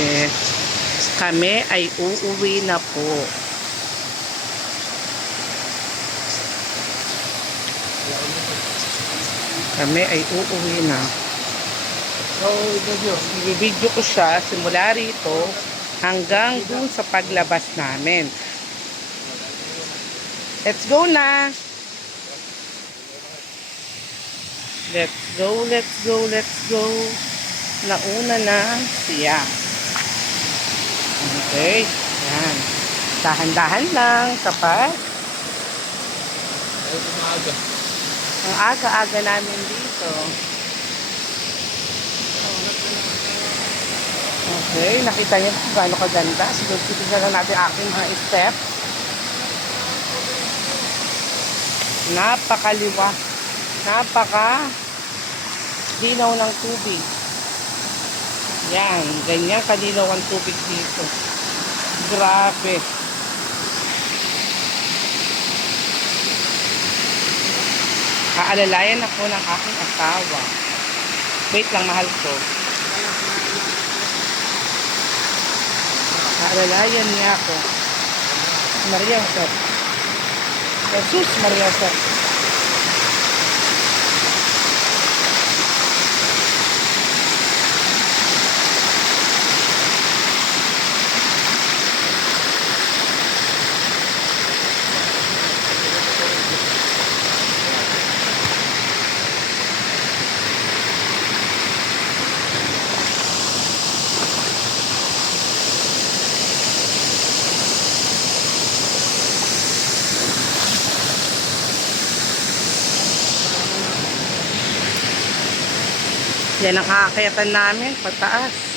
Yes. Kami ay uuwi na po. Kami ay uuwi na. So, i-video ko siya simula rito hanggang dun sa paglabas namin. Let's go na! Let's go, let's go, let's go. Nauna na siya. Okay, yan. Dahan-dahan lang, tapat. Ang aga-aga namin dito. Okay, nakita niyo kung gaano kaganda. Siguro lang natin aking mga step. Napakaliwa. Napaka linaw ng tubig. Yan, ganyan kalinaw ang tubig dito. Grabe. Aalalayan ako ng aking asawa. Wait lang, mahal ko. Aalalayan niya ako. Maria Josep. Jesus Maria Josep. Yan ang kakakyatan namin, pataas.